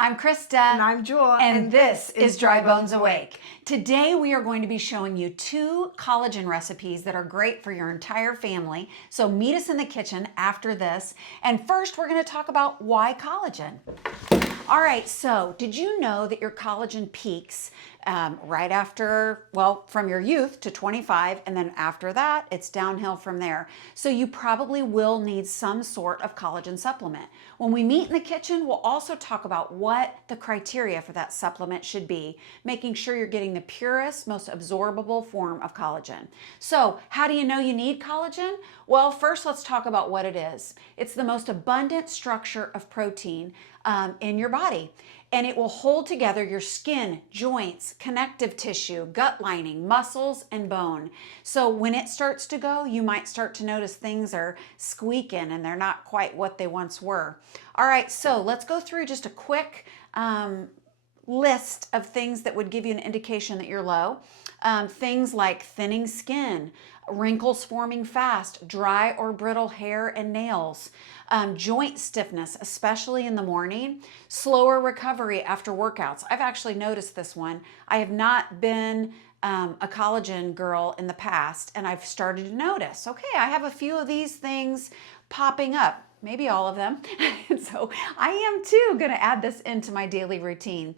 I'm Krista. And I'm Jewel. And this is Dry Bones Awake. Today we are going to be showing you 2 collagen recipes that are great for your entire family. So meet us in the kitchen after this. And first we're going to talk about why collagen. All right, so did you know that your collagen peaks right after, well, from your youth to 25, and then after that, it's downhill from there. So you probably will need some sort of collagen supplement. When we meet in the kitchen, we'll also talk about what the criteria for that supplement should be, making sure you're getting the purest, most absorbable form of collagen. So how do you know you need collagen? Well, first let's talk about what it is. It's the most abundant structure of protein in your body. And it will hold together your skin, joints, connective tissue, gut lining, muscles, and bone. So when it starts to go, you might start to notice things are squeaking and they're not quite what they once were. All right, so let's go through just a quick list of things that would give you an indication that you're low. Things like thinning skin, wrinkles forming fast, dry or brittle hair and nails, joint stiffness, especially in the morning, slower recovery after workouts. I've actually noticed this one. I have not been a collagen girl in the past, and I've started to notice, okay, I have a few of these things popping up. Maybe all of them. So I am too going to add this into my daily routine.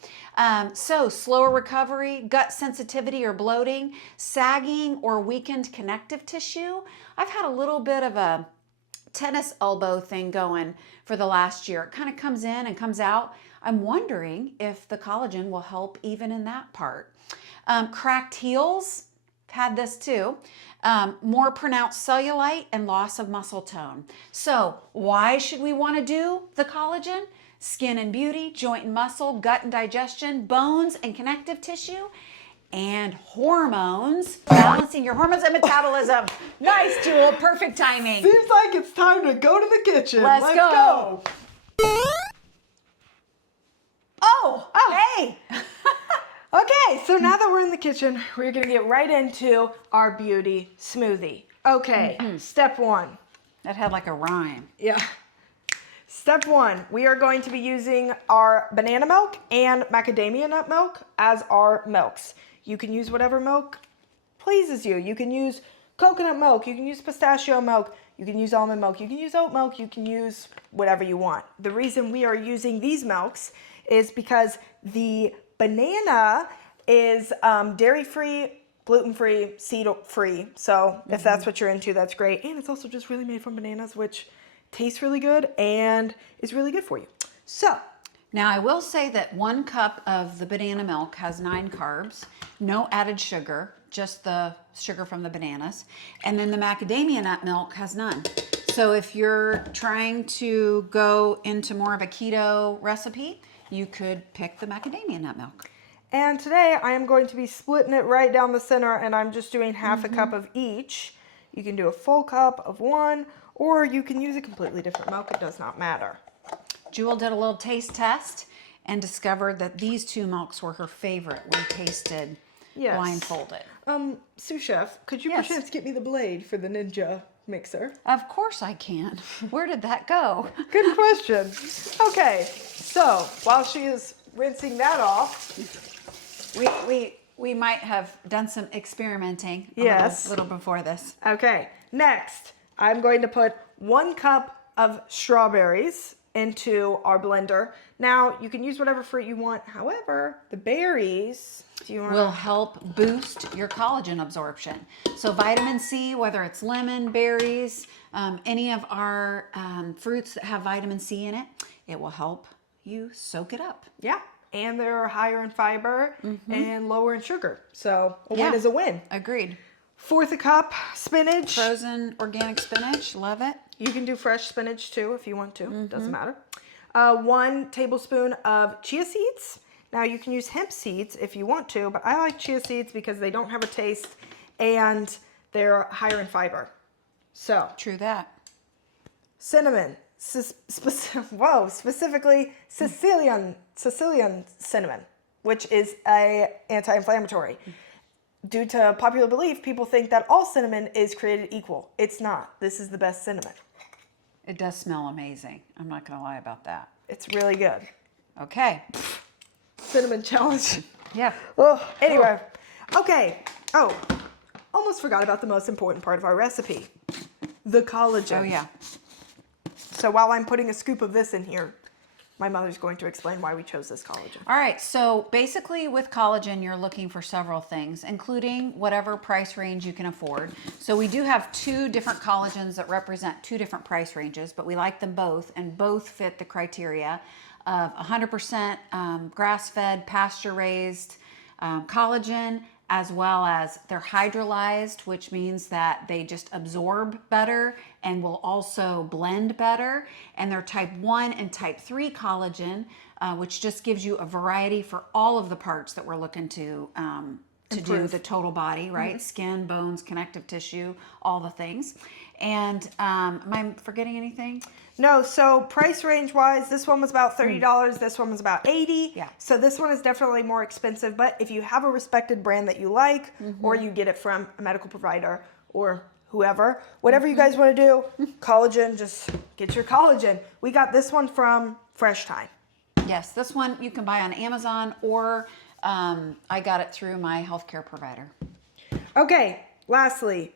So slower recovery, gut sensitivity or bloating, sagging or weakened connective tissue. I've had a little bit of a tennis elbow thing going for the last year. It kind of comes in and comes out. I'm wondering if the collagen will help even in that part. Cracked heels, had this too. More pronounced cellulite and loss of muscle tone. So why should we want to do the collagen? Skin and beauty, joint and muscle, gut and digestion, bones and connective tissue, and hormones. Balancing your hormones and metabolism. Nice, Jewel. Perfect timing. Seems like it's time to go to the kitchen. Let's go. Oh, hey. Okay, so now that we're in the kitchen, we're gonna get right into our beauty smoothie. Okay, Step 1. That had like a rhyme. Yeah. Step 1, we are going to be using our banana milk and macadamia nut milk as our milks. You can use whatever milk pleases you. You can use coconut milk, you can use pistachio milk, you can use almond milk, you can use oat milk, you can use whatever you want. The reason we are using these milks is because the banana is dairy-free, gluten-free, seed-free. So if that's what you're into, that's great. And it's also just really made from bananas, which tastes really good and is really good for you. So now I will say that 1 cup of the banana milk has 9 carbs, no added sugar, just the sugar from the bananas. And then the macadamia nut milk has none. So if you're trying to go into more of a keto recipe, you could pick the macadamia nut milk. And today I am going to be splitting it right down the center, and I'm just doing half a cup of each. You can do a full cup of one, or you can use a completely different milk. It does not matter. Jewel did a little taste test and discovered that these 2 milks were her favorite when tasted blindfolded. Sous Chef, could you perchance get me the blade for the Ninja mixer? Of course I can. Where did that go? Good question. Okay, so while she is rinsing that off, we might have done some experimenting a little before this. Okay, next, I'm going to put 1 cup of strawberries into our blender. Now, you can use whatever fruit you want. However, the berries will help boost your collagen absorption. So vitamin C, whether it's lemon, berries, any of our fruits that have vitamin C in it, it will help you soak it up. Yeah, and they're higher in fiber and lower in sugar. So a win is a win. Agreed. 1/4 cup spinach. Frozen organic spinach, love it. You can do fresh spinach too if you want to, doesn't matter. 1 tablespoon of chia seeds. Now you can use hemp seeds if you want to, but I like chia seeds because they don't have a taste and they're higher in fiber. So. True that. Cinnamon. Specifically Sicilian cinnamon, which is a anti-inflammatory. Due to popular belief, people think that all cinnamon is created equal. It's not. This is the best cinnamon. It does smell amazing. I'm not going to lie about that. It's really good. Okay. Cinnamon challenge. Yeah. Oh, anyway. Okay. Oh, almost forgot about the most important part of our recipe. The collagen. Oh, yeah. So while I'm putting a scoop of this in here, my mother's going to explain why we chose this collagen. All right, so basically with collagen, you're looking for several things, including whatever price range you can afford. So we do have 2 different collagens that represent 2 different price ranges, but we like them both, and both fit the criteria of 100% grass-fed, pasture-raised collagen, as well as they're hydrolyzed, which means that they just absorb better and will also blend better. And they're type 1 and type 3 collagen, which just gives you a variety for all of the parts that we're looking to do the total body, right? Skin, bones, connective tissue, all the things. And am I forgetting anything? No, so price range wise, this one was about $30. This one was about $80. Yeah. So this one is definitely more expensive. But if you have a respected brand that you like, or you get it from a medical provider or whoever, whatever you guys want to do, collagen, just get your collagen. We got this one from Fresh Time. Yes, this one you can buy on Amazon, or I got it through my healthcare provider. Okay, lastly,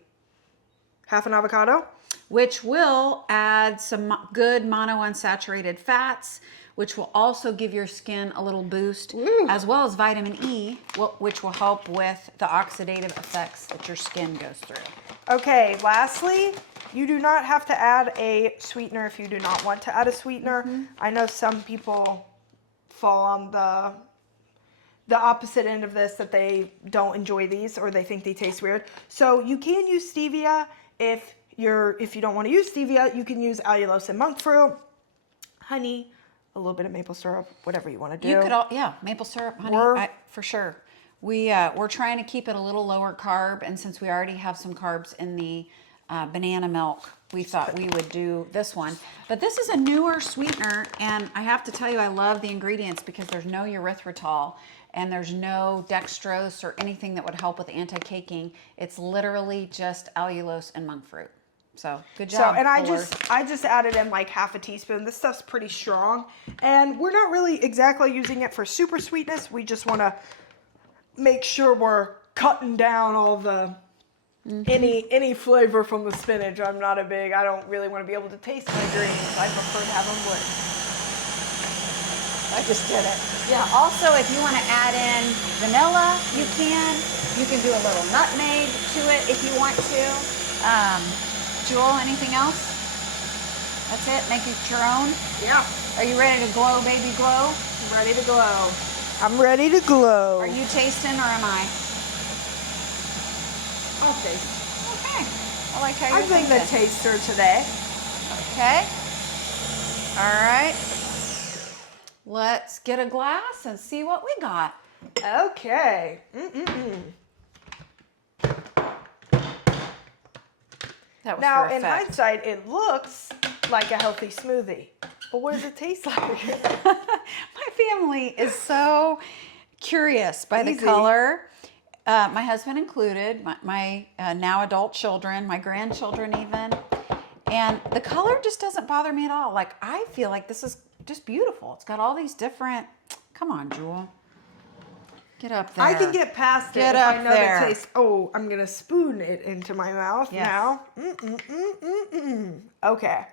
half an avocado. Which will add some good monounsaturated fats, which will also give your skin a little boost, as well as vitamin E, which will help with the oxidative effects that your skin goes through. Okay, lastly, you do not have to add a sweetener if you do not want to add a sweetener. I know some people fall on the opposite end of this, that they don't enjoy these or they think they taste weird. So you can use stevia. If you don't want to use stevia, you can use allulose and monk fruit, honey, a little bit of maple syrup, whatever you want to do. You could, maple syrup, honey, for sure. We're trying to keep it a little lower carb, and since we already have some carbs in the banana milk, we thought we would do this one. But this is a newer sweetener, and I have to tell you, I love the ingredients because there's no erythritol and there's no dextrose or anything that would help with anti-caking. It's literally just allulose and monk fruit. So good job. So, and I just added in like half a teaspoon. This stuff's pretty strong, and we're not really exactly using it for super sweetness. We just want to make sure we're cutting down all the any flavor from the spinach. I don't really want to be able to taste my greens. I prefer to have them bland. I just did it. Yeah, also if you want to add in vanilla, you can. You can do a little nutmeg to it if you want to. Jewel, anything else? That's it? Make it your own? Yeah. Are you ready to glow, baby, glow? I'm ready to glow. I'm ready to glow. Are you tasting or am I? I'll taste. Okay. I like how you're I've been the taster today. Okay. All right. Let's get a glass and see what we got. Okay. That was Now, for in effect. hindsight, it looks like a healthy smoothie. But what does it taste like? My family is so curious by the Easy. color. My husband included, my now adult children, my grandchildren even. And the color just doesn't bother me at all. Like, I feel like this is just beautiful. It's got all these different, come on, Jewel. Get up there. I can get past Get it if up I know there. the taste. Oh, I'm going to spoon it into my mouth Yes. now. Okay.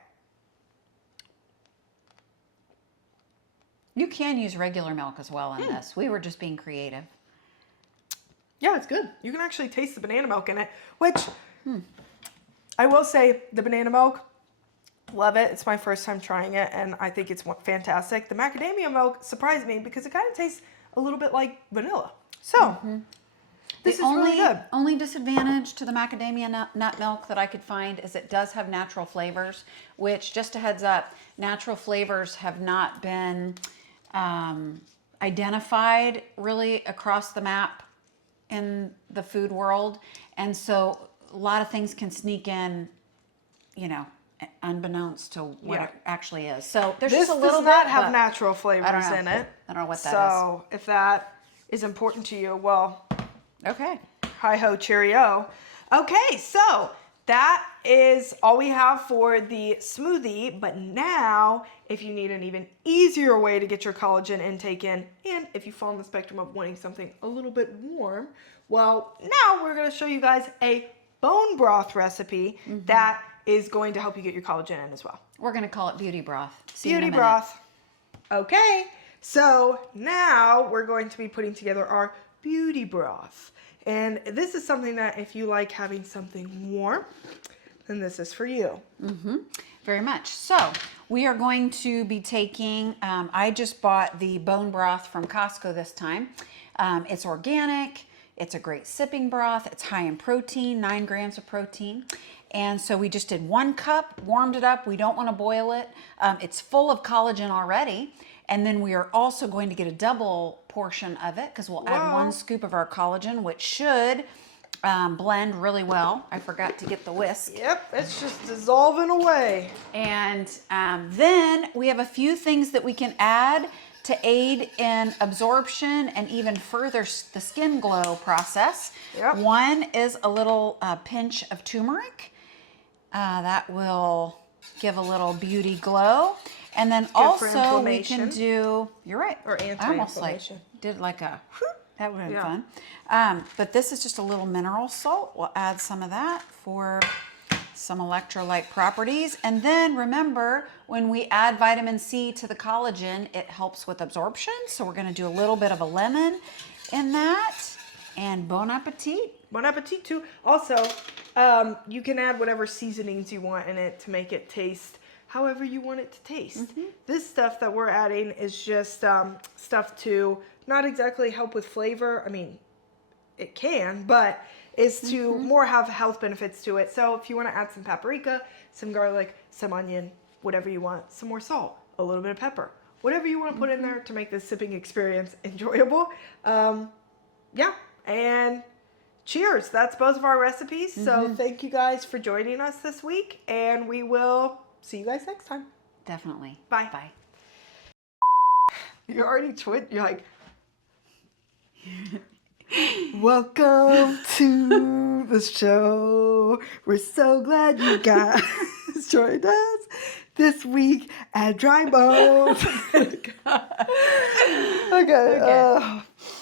You can use regular milk as well in this. We were just being creative. Yeah, it's good. You can actually taste the banana milk in it, which I will say the banana milk, love it. It's my first time trying it, and I think it's fantastic. The macadamia milk surprised me because it kind of tastes a little bit like vanilla. So, this is really good. The only disadvantage to the macadamia nut milk that I could find is it does have natural flavors, which, just a heads up, natural flavors have not been identified really across the map in the food world. And so a lot of things can sneak in, unbeknownst to what it actually is. So there's This just a little does not bit, have but natural flavors in it. I don't know what that So, if that is important to you, well, is. Okay. hi-ho, cheerio. Okay, so that is all we have for the smoothie. But now, if you need an even easier way to get your collagen intake in, and if you fall on the spectrum of wanting something a little bit warm, well, now we're going to show you guys a bone broth recipe that is going to help you get your collagen in as well. We're going to call it Beauty Broth. See you in a Beauty minute. broth. Okay, so now we're going to be putting together our beauty broth. And this is something that if you like having something warm, then this is for you. Very much. So we are going to be taking, I just bought the bone broth from Costco this time. It's organic. It's a great sipping broth. It's high in protein, 9 grams of protein. And so we just did 1 cup, warmed it up. We don't want to boil it. It's full of collagen already. And then we are also going to get a double portion of it because we'll add 1 scoop of our collagen, which should blend really well. I forgot to get the whisk. Yep, it's just dissolving away. And then we have a few things that we can add to aid in absorption and even further the skin glow process. Yep. One is a little pinch of turmeric. That will give a little beauty glow. And then also we can do, you're right. Or I almost did like a, that would have been fun. But this is just a little mineral salt. We'll add some of that for some electrolyte properties. And then remember, when we add vitamin C to the collagen, it helps with absorption. So we're gonna do a little bit of a lemon in that. And bon appetit. Bon appetit too. Also, you can add whatever seasonings you want in it to make it taste however you want it to taste. This stuff that we're adding is just stuff to not exactly help with flavor. I mean, it can, but is to more have health benefits to it. So if you want to add some paprika, some garlic, some onion, whatever you want, some more salt, a little bit of pepper, whatever you want to put in there to make this sipping experience enjoyable. Yeah, and cheers. That's both of our recipes. So thank you guys for joining us this week, and we will see you guys next time. Definitely. Bye. Bye. You're already you're like, welcome to the show. We're so glad you guys joined us this week at Dry Bones. Okay.